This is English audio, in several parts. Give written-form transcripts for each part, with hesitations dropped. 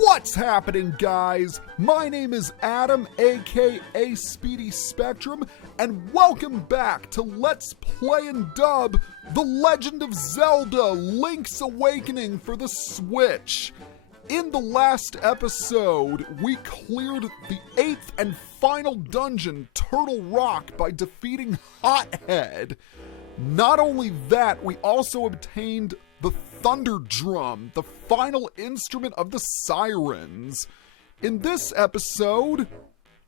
What's happening, guys? My name is Adam, aka Speedy Spectrum, and welcome back to Let's Play and Dub The Legend of Zelda Link's Awakening for the Switch. In the last episode, we cleared the 8th and final dungeon, Turtle Rock, by defeating Hothead. Not only that, we also obtained the Thunder Drum, the final instrument of the Sirens. In this episode,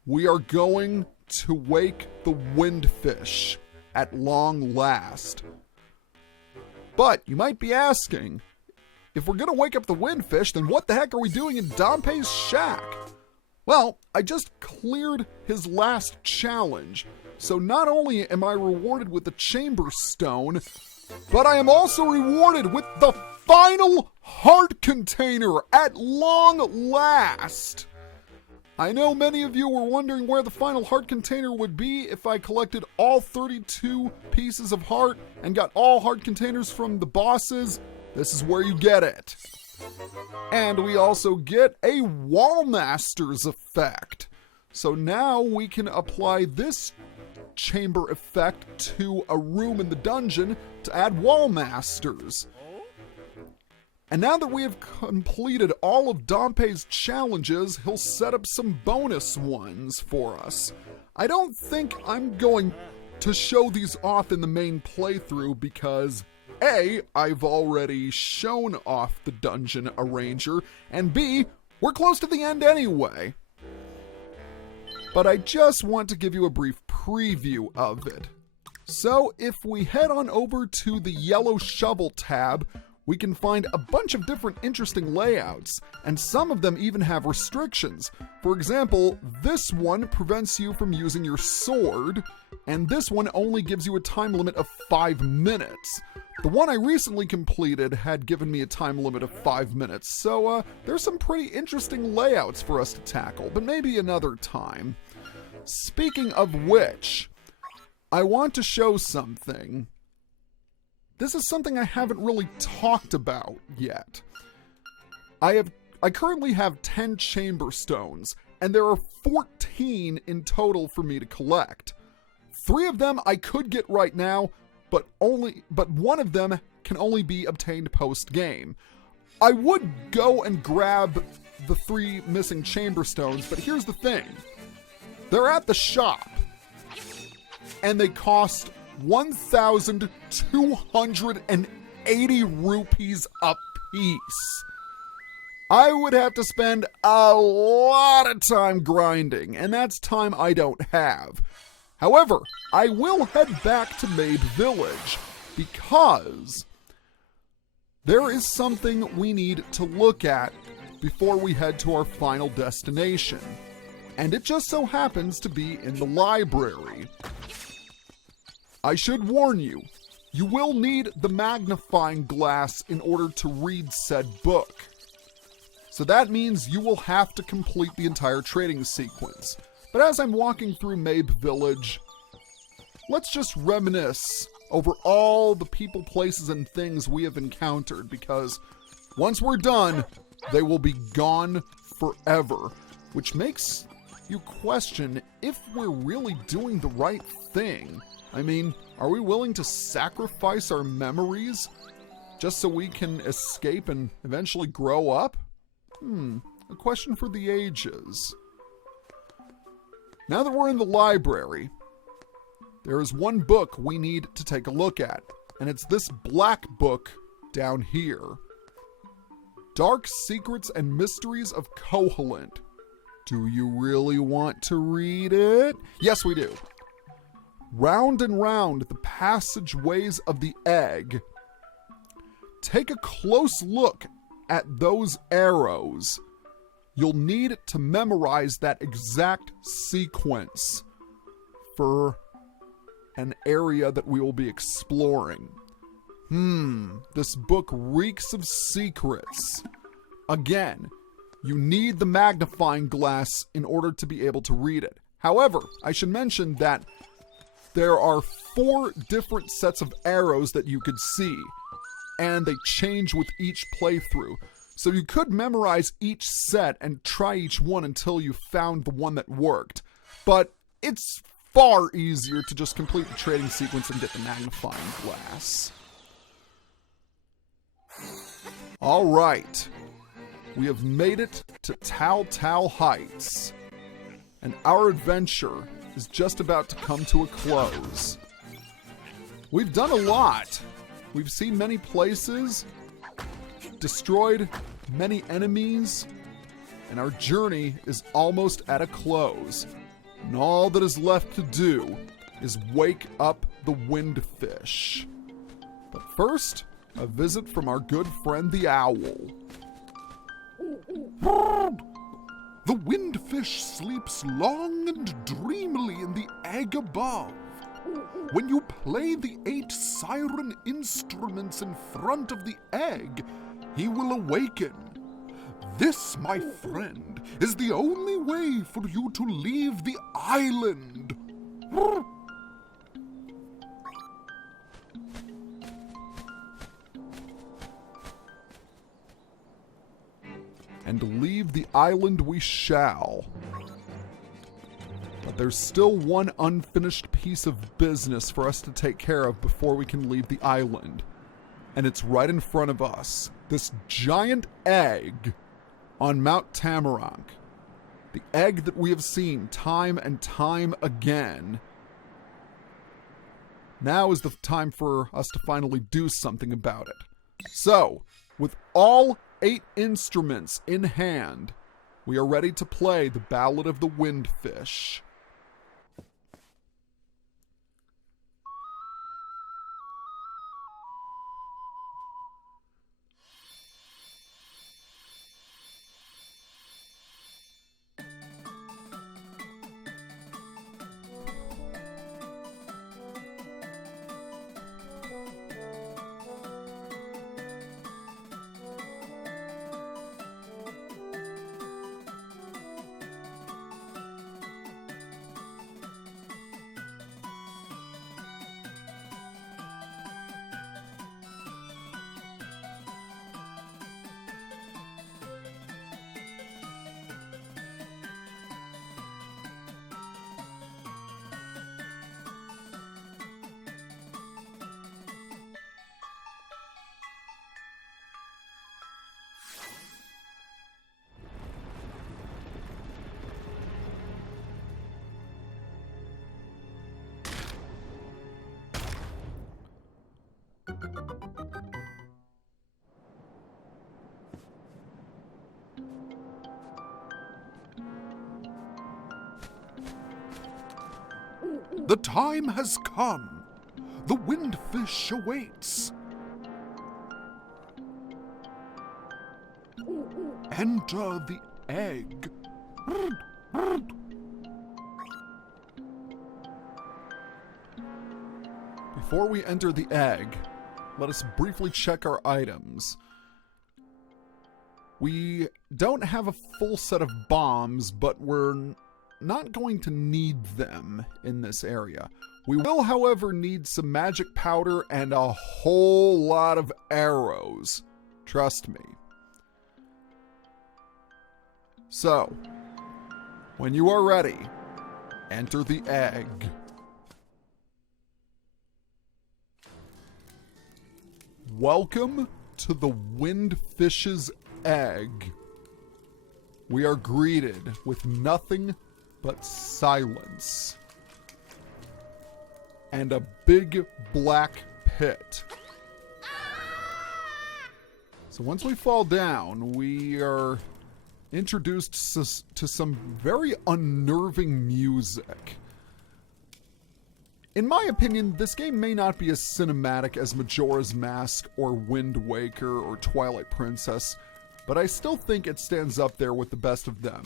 we are going to wake the Windfish at long last. But you might be asking, if we're going to wake up the Windfish, then what the heck are we doing in Dampé's shack? Well, I just cleared his last challenge, so not only am I rewarded with the Chamber Stone, but I am also rewarded with the final heart container at long last. I know many of you were wondering where the final heart container would be if I collected all 32 pieces of heart and got all heart containers from the bosses. This is where you get it. And we also get a Wallmaster's effect. So now we can apply this chamber effect to a room in the dungeon to add Wallmasters. And now that we have completed all of Dampé's challenges, he'll set up some bonus ones for us. I don't think I'm going to show these off in the main playthrough because A, I've already shown off the Dungeon Arranger, and B, we're close to the end anyway. But I just want to give you a brief preview of it. So if we head on over to the yellow shovel tab, we can find a bunch of different interesting layouts, and some of them even have restrictions. For example, this one prevents you from using your sword, and this one only gives you a time limit of 5 minutes. The one I recently completed had given me a time limit of 5 minutes, so there's some pretty interesting layouts for us to tackle, but maybe another time. Speaking of which, I want to show something. This is something I haven't really talked about yet. I currently have 10 chamber stones, and there are 14 in total for me to collect. 3 of them I could get right now, but one of them can only be obtained post-game. I would go and grab the 3 missing chamber stones, but here's the thing. They're at the shop, and they cost 1,280 rupees a piece. I would have to spend a lot of time grinding, and that's time I don't have. However, I will head back to Mabe Village because there is something we need to look at before we head to our final destination. And it just so happens to be in the library. I should warn you, you will need the magnifying glass in order to read said book. So that means you will have to complete the entire trading sequence. But as I'm walking through Mabe Village, let's just reminisce over all the people, places, and things we have encountered, because once we're done, they will be gone forever, which makes you question if we're really doing the right thing. I mean, are we willing to sacrifice our memories just so we can escape and eventually grow up? A question for the ages. Now that we're in the library, there is one book we need to take a look at, and it's this black book down here. Dark Secrets and Mysteries of Koholint. Do you really want to read it? Yes, we do. Round and round the passageways of the egg. Take a close look at those arrows. You'll need to memorize that exact sequence for an area that we will be exploring. This book reeks of secrets. Again, you need the magnifying glass in order to be able to read it. However, I should mention that there are 4 different sets of arrows that you could see, and they change with each playthrough. So you could memorize each set and try each one until you found the one that worked. But it's far easier to just complete the trading sequence and get the magnifying glass. Alright, we have made it to Tal Heights, and our adventure is just about to come to a close. We've done a lot. We've seen many places, destroyed many enemies, and our journey is almost at a close. And all that is left to do is wake up the windfish. But first, a visit from our good friend the owl. The windfish sleeps long and dreamily in the egg above. When you play the 8 siren instruments in front of the egg, he will awaken. This, my friend, is the only way for you to leave the island. And leave the island we shall. But there's still one unfinished piece of business for us to take care of before we can leave the island. And it's right in front of us. This giant egg on Mount Tamarank. The egg that we have seen time and time again. Now is the time for us to finally do something about it. So, with all 8 instruments in hand, we are ready to play the Ballad of the Windfish. The time has come. The windfish awaits. Enter the egg. Before we enter the egg, let us briefly check our items. We don't have a full set of bombs, but we're not going to need them in this area. We will, however, need some magic powder and a whole lot of arrows. Trust me. So, when you are ready, enter the egg. Welcome to the windfish's egg. We are greeted with nothing but silence and a big black pit. So once we fall down, we are introduced to some very unnerving music. In my opinion, this game may not be as cinematic as Majora's Mask or Wind Waker or Twilight Princess, but I still think it stands up there with the best of them.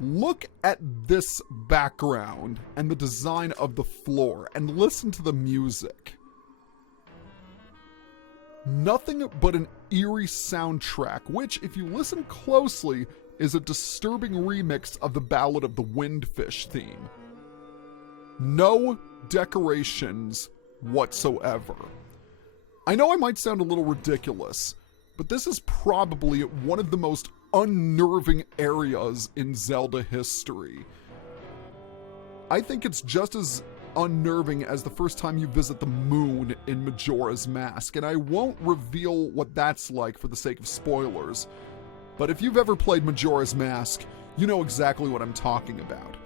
Look at this background and the design of the floor, and listen to the music. Nothing but an eerie soundtrack, which, if you listen closely, is a disturbing remix of the Ballad of the Windfish theme. No decorations whatsoever. I know I might sound a little ridiculous, but this is probably one of the most unnerving areas in Zelda history. I think it's just as unnerving as the first time you visit the moon in Majora's Mask, and I won't reveal what that's like for the sake of spoilers, but if you've ever played Majora's Mask, you know exactly what I'm talking about.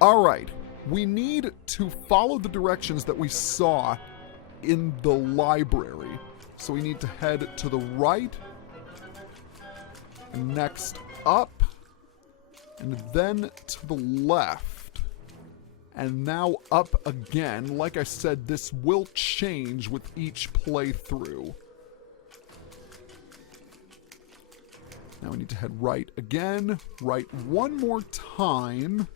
Alright, we need to follow the directions that we saw in the library. So we need to head to the right, and next up, and then to the left. And now up again. Like I said, this will change with each playthrough. Now we need to head right again, right one more time,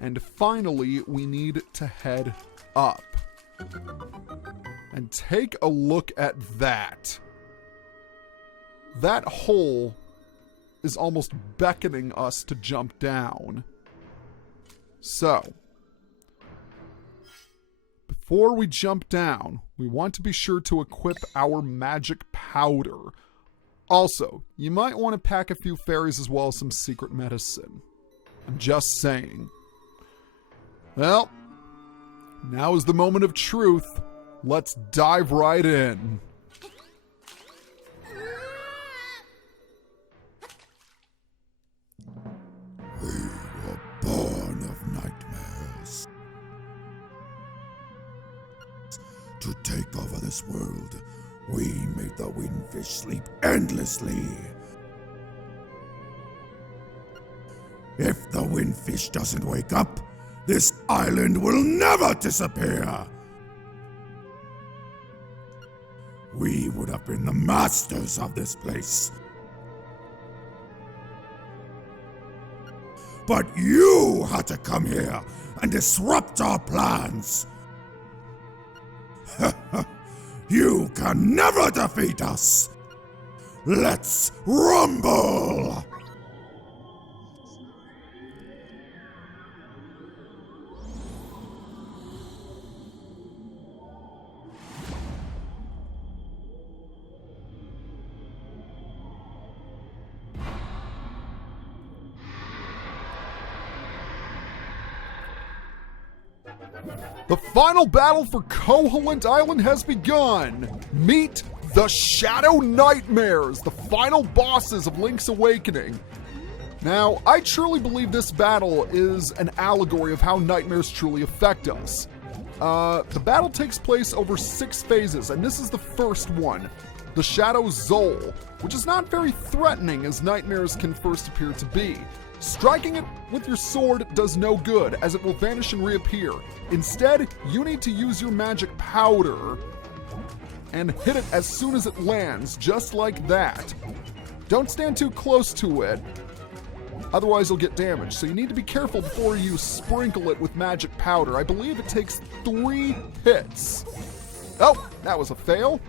and finally we need to head up. And take a look at that. That hole is almost beckoning us to jump down. So, before we jump down, we want to be sure to equip our magic powder. Also, you might want to pack a few fairies as well as some secret medicine. I'm just saying. Well, now is the moment of truth. Let's dive right in. We were born of nightmares. To take over this world, we made the windfish sleep endlessly. If the windfish doesn't wake up, this island will never disappear. We would have been the masters of this place. But you had to come here and disrupt our plans. You can never defeat us. Let's rumble! The final battle for Koholint Island has begun! Meet the Shadow Nightmares, the final bosses of Link's Awakening. Now, I truly believe this battle is an allegory of how nightmares truly affect us. The battle takes place over 6 phases, and this is the first one, the Shadow Zol, which is not very threatening as nightmares can first appear to be. Striking it with your sword does no good, as it will vanish and reappear. Instead, you need to use your magic powder and hit it as soon as it lands, just like that. Don't stand too close to it, otherwise you'll get damaged. So you need to be careful before you sprinkle it with magic powder. I believe it takes 3 hits. Oh, that was a fail.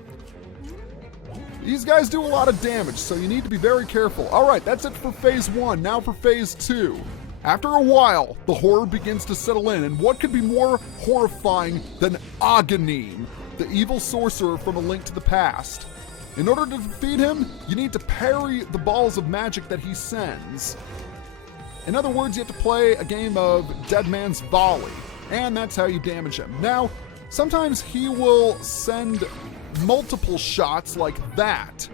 These guys do a lot of damage, so you need to be very careful. Alright, that's it for Phase 1. Now for Phase 2. After a while, the horror begins to settle in, and what could be more horrifying than Agahnim, the evil sorcerer from A Link to the Past? In order to defeat him, you need to parry the balls of magic that he sends. In other words, you have to play a game of Dead Man's Volley, and that's how you damage him. Now, sometimes he will send multiple shots like that.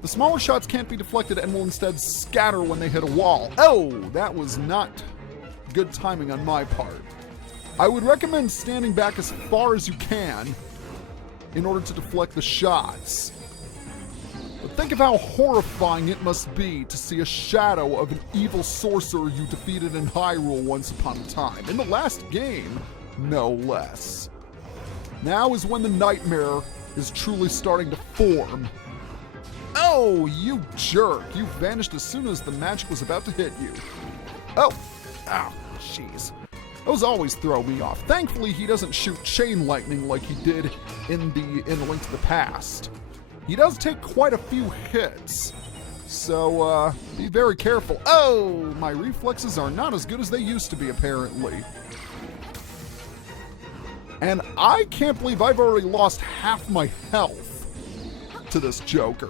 The smaller shots can't be deflected and will instead scatter when they hit a wall. Oh, that was not good timing on my part. I would recommend standing back as far as you can in order to deflect the shots. But think of how horrifying it must be to see a shadow of an evil sorcerer you defeated in Hyrule once upon a time. In the last game, no less. Now is when the nightmare is truly starting to form. Oh, you jerk. You vanished as soon as the magic was about to hit you. Oh, jeez. Those always throw me off. Thankfully, he doesn't shoot chain lightning like he did in A Link to the Past. He does take quite a few hits, so be very careful. Oh, my reflexes are not as good as they used to be, apparently. And I can't believe I've already lost half my health. to this joker.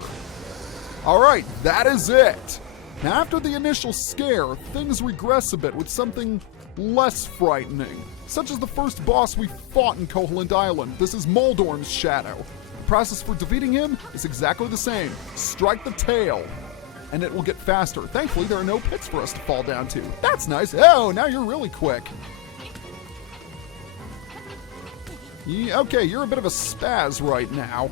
Alright, that is it. Now after the initial scare, things regress a bit with something less frightening, such as the first boss we fought in Koholint Island. This is Moldorm's shadow. The process for defeating him is exactly the same. Strike the tail, and it will get faster. Thankfully, there are no pits for us to fall down to. That's nice. Oh, now you're really quick. Yeah, okay, you're a bit of a spaz right now.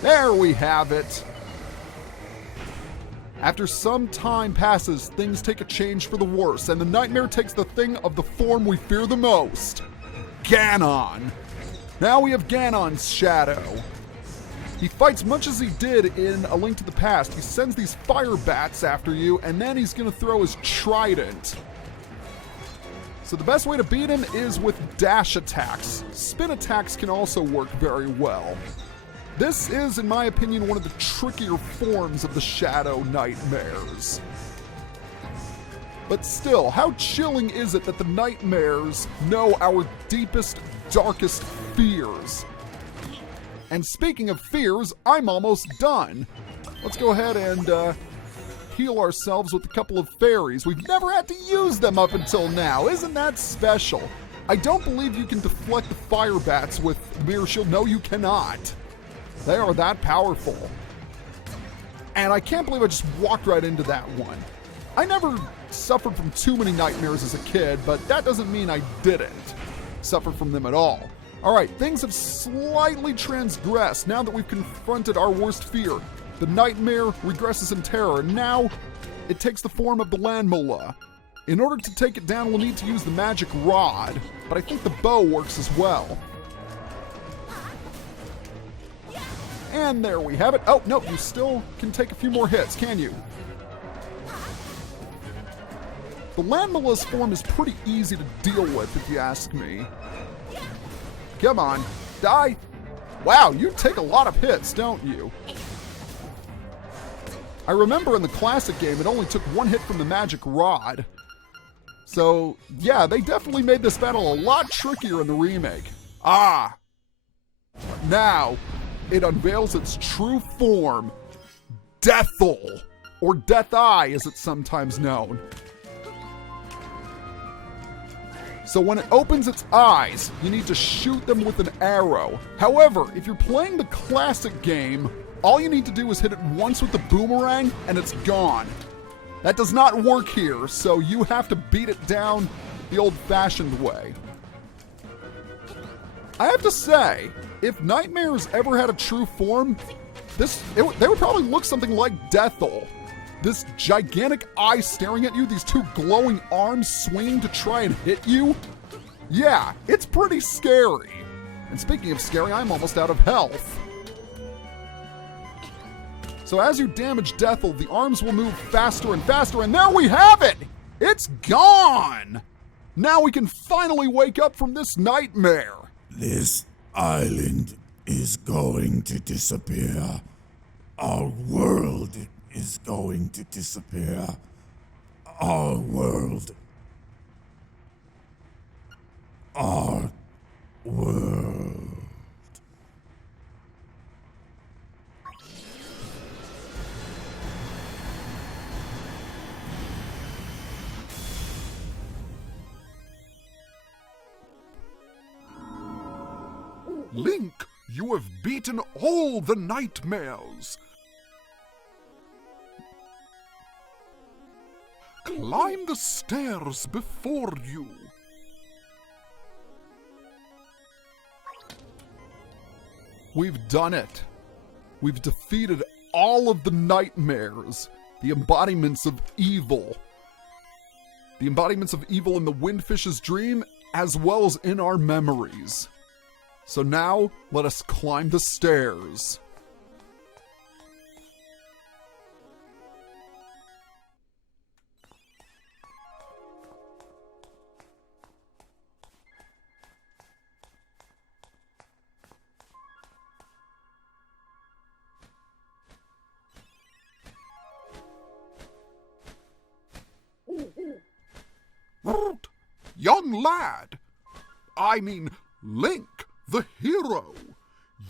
There we have it. After some time passes, things take a change for the worse, and the nightmare takes the thing of the form we fear the most. Ganon. Now we have Ganon's shadow. He fights much as he did in A Link to the Past. He sends these fire bats after you, and then he's gonna throw his trident. So the best way to beat him is with dash attacks. Spin attacks can also work very well. This is, in my opinion, one of the trickier forms of the Shadow Nightmares. But still, how chilling is it that the nightmares know our deepest, darkest fears? And speaking of fears, I'm almost done. Let's go ahead and heal ourselves with a couple of fairies. We've never had to use them up until now. Isn't that special? I don't believe you can deflect the fire bats with Mirror Shield. No, you cannot. They are that powerful. And I can't believe I just walked right into that one. I never suffered from too many nightmares as a kid, but that doesn't mean I didn't suffer from them at all. All right, things have slightly transgressed now that we've confronted our worst fear. The nightmare regresses in terror, and now it takes the form of the Landmula. In order to take it down, we'll need to use the magic rod, but I think the bow works as well. And there we have it. Oh, no, you still can take a few more hits, can you? The Landmula's form is pretty easy to deal with, if you ask me. Come on, die. Wow, you take a lot of hits, don't you? I remember in the classic game, it only took one hit from the magic rod. So, yeah, they definitely made this battle a lot trickier in the remake. Ah! Now, it unveils its true form, Deathel, or Death Eye as it's sometimes known. So when it opens its eyes, you need to shoot them with an arrow. However, if you're playing the classic game, all you need to do is hit it once with the boomerang and it's gone. That does not work here, so you have to beat it down the old-fashioned way. I have to say, if nightmares ever had a true form, they would probably look something like Deathel. This gigantic eye staring at you, these two glowing arms swinging to try and hit you. Yeah, it's pretty scary. And speaking of scary, I'm almost out of health. So as you damage Deathel, the arms will move faster and faster, and there we have it! It's gone! Now we can finally wake up from this nightmare. This island is going to disappear. Our world is going to disappear. Our world. Our world. Link, you have beaten all the nightmares. Climb the stairs before you. We've done it. We've defeated all of the nightmares, the embodiments of evil. The embodiments of evil in the Windfish's dream, as well as in our memories. So now, let us climb the stairs. Young lad, I mean Link, the hero,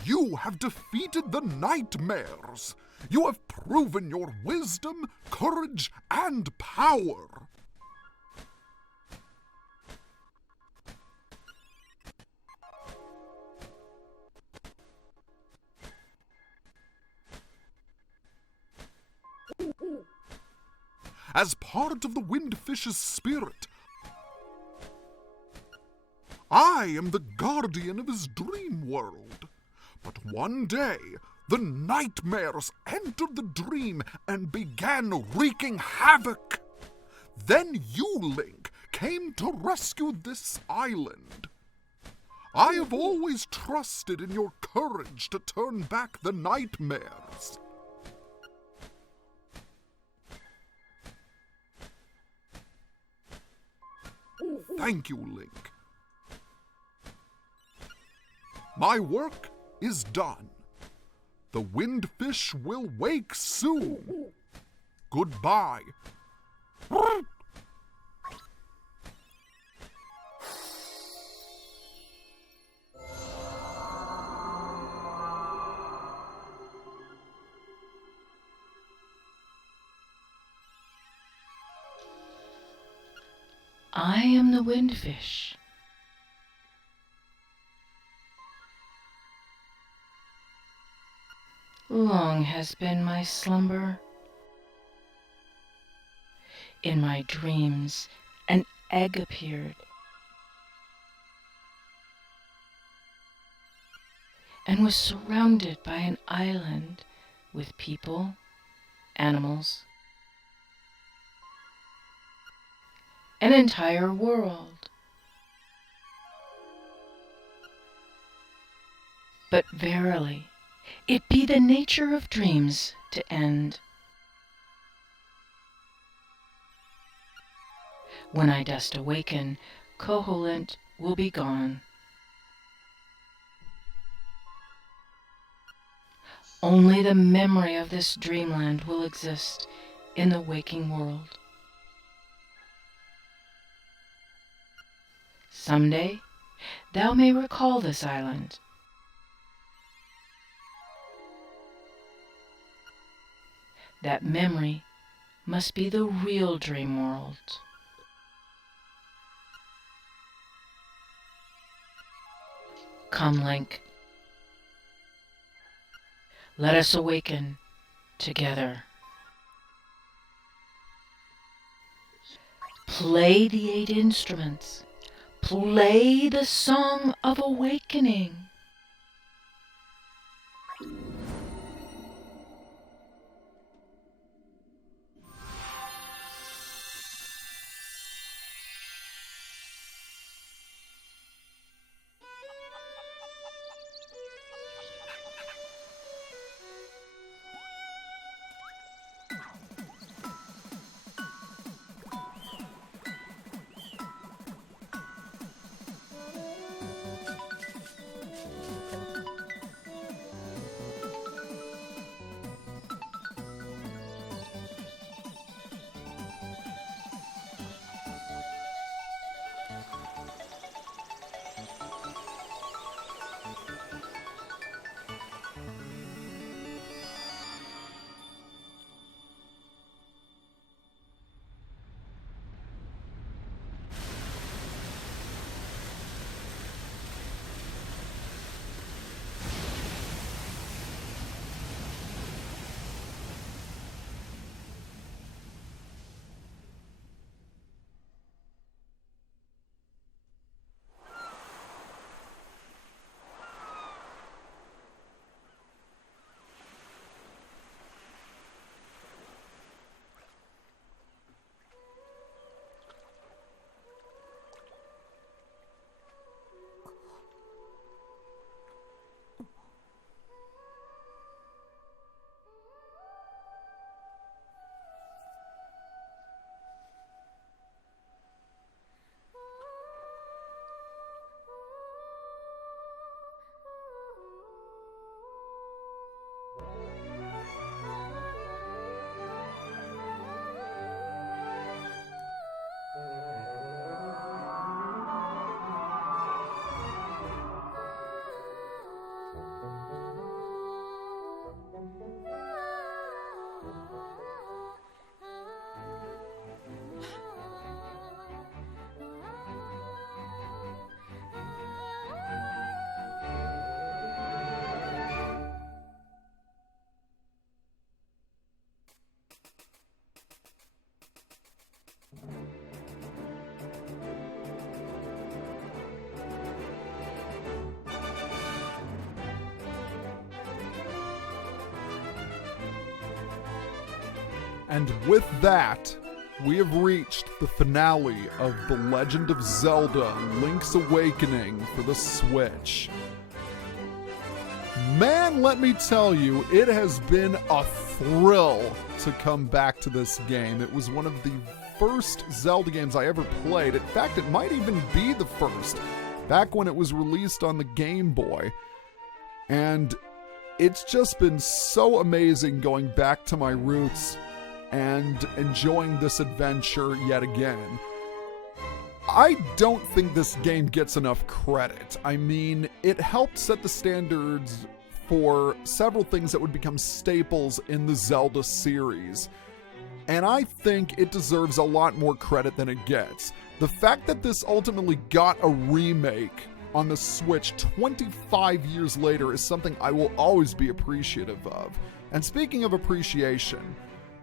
You have defeated the nightmares. You have proven your wisdom, courage, and power. As part of the Windfish's spirit, I am the guardian of his dream world. But one day, the nightmares entered the dream and began wreaking havoc. Then you, Link, came to rescue this island. I have always trusted in your courage to turn back the nightmares. Thank you, Link. My work is done. The Windfish will wake soon. Goodbye. I am the Windfish. Long has been my slumber. In my dreams, an egg appeared, and was surrounded by an island with people, animals, an entire world. But verily, it be the nature of dreams to end. When I dust awaken, Koholint will be gone. Only the memory of this dreamland will exist in the waking world. Someday, thou may recall this island. That memory must be the real dream world. Come, Link. Let us awaken together. Play the 8 instruments. Play the song of awakening. And with that, we have reached the finale of The Legend of Zelda Link's Awakening for the Switch. Man, let me tell you, it has been a thrill to come back to this game. It was one of the first Zelda games I ever played. In fact, it might even be the first, back when it was released on the Game Boy. And it's just been so amazing going back to my roots and enjoying this adventure yet again. I don't think this game gets enough credit. I mean, it helped set the standards for several things that would become staples in the Zelda series. And I think it deserves a lot more credit than it gets. The fact that this ultimately got a remake on the Switch 25 years later is something I will always be appreciative of. And speaking of appreciation,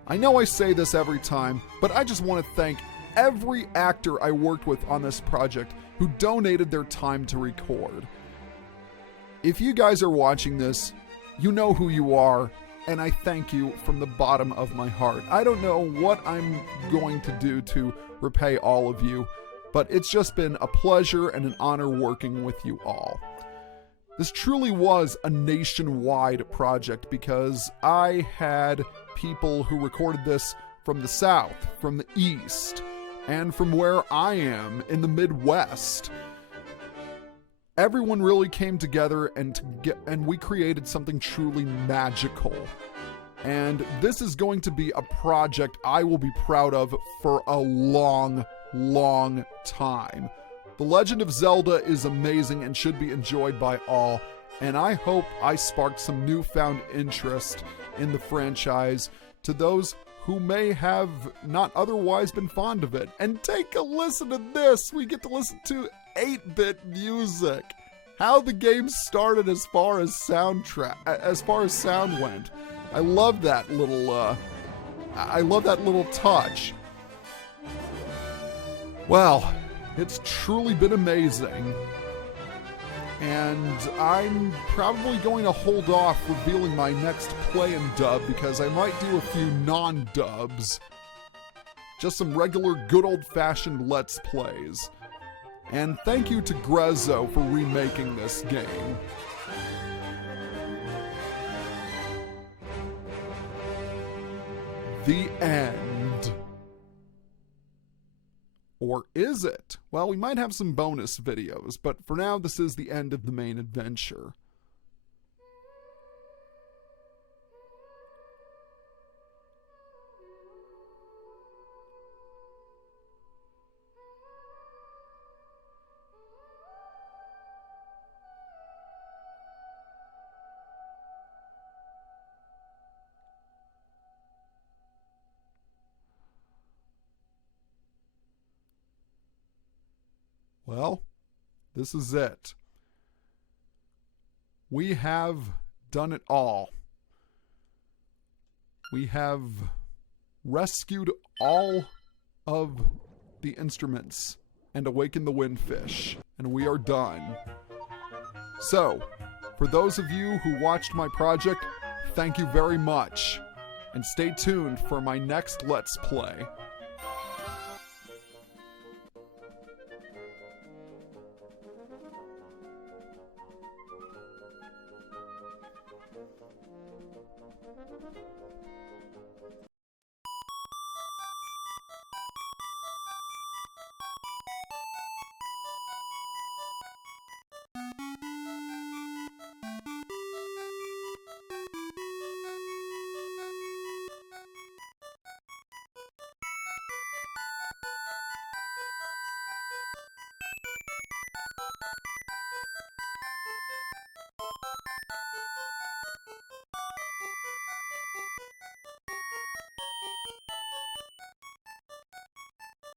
I know I say this every time, but I just want to thank every actor I worked with on this project who donated their time to record. If you guys are watching this, you know who you are, and I thank you from the bottom of my heart. I don't know what I'm going to do to repay all of you, but it's just been a pleasure and an honor working with you all. This truly was a nationwide project because I had people who recorded this from the South, from the East, and from where I am in the Midwest. Everyone really came together and we created something truly magical. And this is going to be a project I will be proud of for a long, long time. The Legend of Zelda is amazing and should be enjoyed by all, and I hope I sparked some newfound interest in the franchise to those who may have not otherwise been fond of it. And take a listen to this. We get to listen to 8-bit music. How the game started as far as sound went. I love that little touch. Well, it's truly been amazing. And I'm probably going to hold off revealing my next play and dub because I might do a few non-dubs. Just some regular good old-fashioned Let's Plays. And thank you to Grezzo for remaking this game. The end. Or is it? Well, we might have some bonus videos, but for now, this is the end of the main adventure. Well, this is it. We have done it all. We have rescued all of the instruments and awakened the windfish, and we are done. So, for those of you who watched my project, thank you very much, and stay tuned for my next Let's Play.